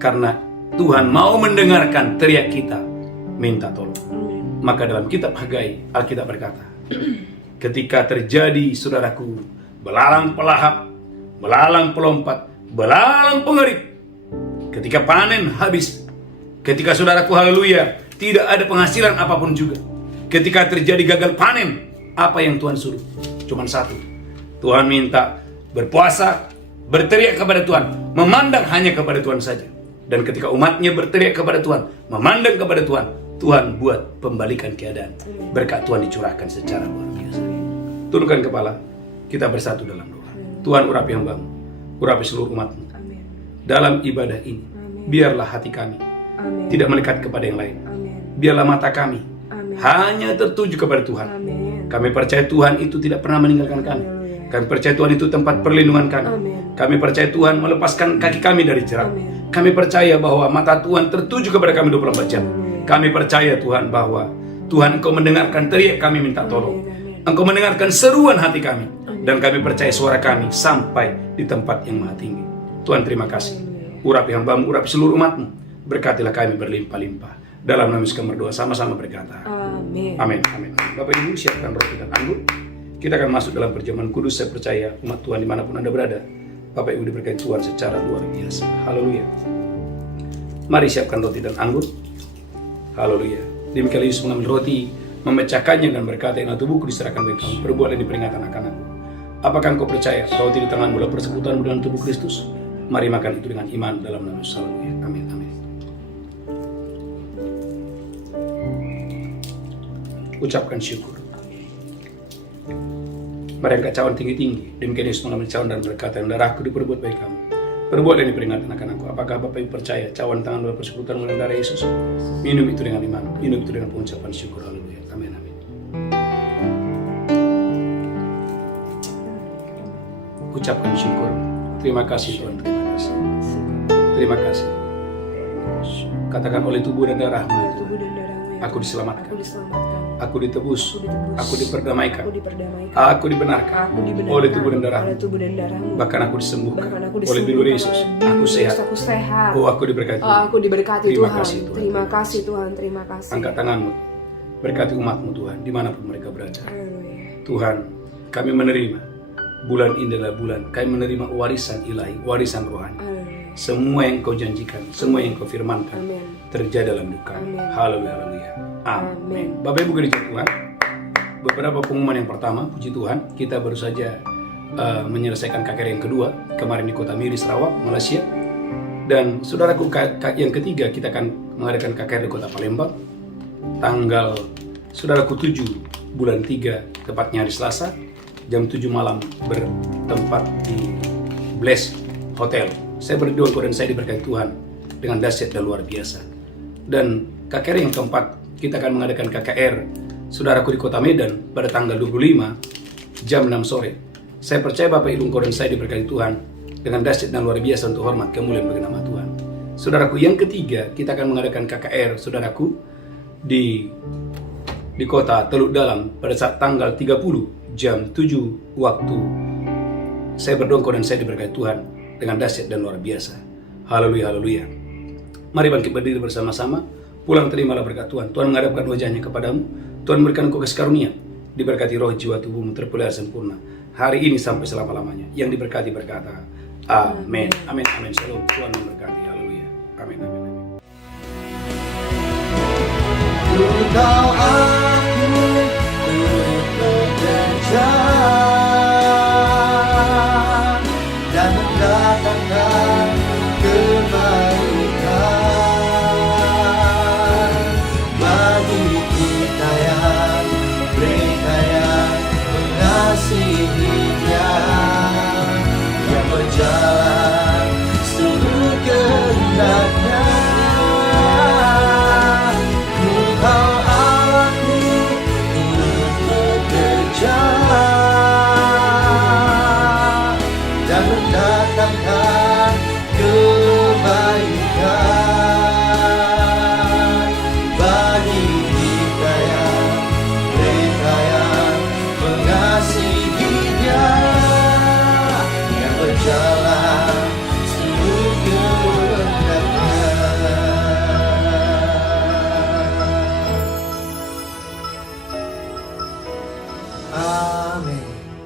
karena Tuhan mau mendengarkan teriak kita minta tolong. Amin. Maka dalam kitab Hagai, Alkitab berkata, ketika terjadi, saudaraku, belalang pelahap, belalang pelompat, belalang pengerik, ketika panen habis, ketika saudaraku, haleluya, tidak ada penghasilan apapun juga, ketika terjadi gagal panen, apa yang Tuhan suruh? Cuman satu, Tuhan minta berpuasa, berteriak kepada Tuhan, memandang hanya kepada Tuhan saja. Dan ketika umatnya berteriak kepada Tuhan, memandang kepada Tuhan, Tuhan buat pembalikan keadaan. Berkat Tuhan dicurahkan secara luar biasa. Tundukkan kepala, kita bersatu dalam doa. Tuhan, urapi hambamu, urapi seluruh umatmu. Dalam ibadah ini, biarlah hati kami tidak melekat kepada yang lain. Biarlah mata kami hanya tertuju kepada Tuhan. Kami percaya Tuhan itu tidak pernah meninggalkan kami. Kami percaya Tuhan itu tempat perlindungan kami. Kami percaya Tuhan melepaskan kaki kami dari jerat. Kami percaya bahwa mata Tuhan tertuju kepada kami 24 jam. Kami percaya Tuhan bahwa Tuhan Engkau mendengarkan teriak kami minta tolong. Engkau mendengarkan seruan hati kami. Dan kami percaya suara kami sampai di tempat yang maha tinggi. Tuhan, terima kasih. Urapi hambamu, urapi seluruh umatmu. Berkatilah kami berlimpah-limpah. Dalam nama Yesus kami berdoa, sama-sama berkata amin. Amin. Amin. Bapak Ibu, siapkan roti dan anggur. Kita akan masuk dalam perjamuan kudus. Saya percaya umat Tuhan dimanapun Anda berada, Bapak Ibu diberkati Tuhan secara luar biasa. Haleluya. Mari siapkan roti dan anggur. Haleluya. Demikian Yesus mengambil roti, memecahkannya dan berkata, "Inilah tubuhku diserahkan bagi kamu. Perbuatlah ini peringatan akan aku." Apakah engkau percaya roti di tangan bola persekutuan dengan tubuh Kristus? Mari makan itu dengan iman dalam nama Yesus. Haleluya. Amin. Amin. Ucapkan syukur. Mari angkat cawan tinggi-tinggi. Demikian Yesus mengambil cawan dan berkata, "Darahku diperbuat bagi kamu. Perbuatlah ini peringatan akan aku." Apakah Bapak Ibu percaya cawan tangan bola persekutuan dengan darah Yesus? Minum itu dengan iman. Minum itu dengan pengucapan syukur. Haleluya. Amin. Amin. Ucapkan syukur. Terima kasih Tuhan, terima kasih. Terima kasih. Katakan, oleh tubuh dan darahmu aku diselamatkan. Aku ditebus. Aku diperdamaikan. Aku dibenarkan. Oleh tubuh dan darahmu. Bahkan aku disembuhkan. Oleh tubuh Yesus aku sehat. Oh, aku diberkati. Terima kasih Tuhan. Terima kasih Tuhan. Terima kasih. Angkat tanganmu. Berkati umatmu Tuhan, dimanapun mereka berada. Tuhan, kami menerima bulan ini adalah bulan kami menerima warisan ilahi, warisan rohani. Semua yang kau janjikan, semua yang kau firmankan terjadi dalam hidup kami. Haleluya, haleluya. Amin. Bapak Ibu gereja Tuhan, beberapa pengumuman yang pertama, puji Tuhan, kita baru saja menyelesaikan KKR yang kedua kemarin di Kota Miri, Sarawak, Malaysia. Dan saudaraku, yang ketiga kita akan mengadakan KKR di Kota Palembang tanggal saudaraku 7 bulan 3, tepatnya hari Selasa, jam 7 malam, bertempat di Bless Hotel. Saya berdoa dan saya diberkati Tuhan dengan dahsyat dan luar biasa. Dan KKR yang keempat, kita akan mengadakan KKR saudaraku di Kota Medan pada tanggal 25 jam 6 sore. Saya percaya Bapak Ibu dan saya diberkati Tuhan dengan dahsyat dan luar biasa untuk hormat kemuliaan bagi nama Tuhan. Saudaraku, yang ketiga, kita akan mengadakan KKR saudaraku di Kota Teluk Dalam pada saat tanggal 30 jam 7 waktu. Saya berdoa dan saya diberkati Tuhan dengan dahsyat dan luar biasa. Haleluya, haleluya. Mari bangkit berdiri bersama-sama. Pulang terimalah berkat Tuhan. Tuhan menghadapkan wajahnya kepadamu. Tuhan memberikan engkau kasih karunia. Diberkati roh, jiwa, tubuhmu terpelihara sempurna hari ini sampai selama-lamanya. Yang diberkati berkata amin. Amin. Amin. Shalom. Tuhan memberkati. Haleluya. Amin. Amin. Amin. Engkau aku bekerja dan mendatangkan kebaikan bagi kita yang berkaya mengasihinya, yang berjalan seluruh kehendaknya. Engkau aku turut bekerja dan mendatangkan kebaikan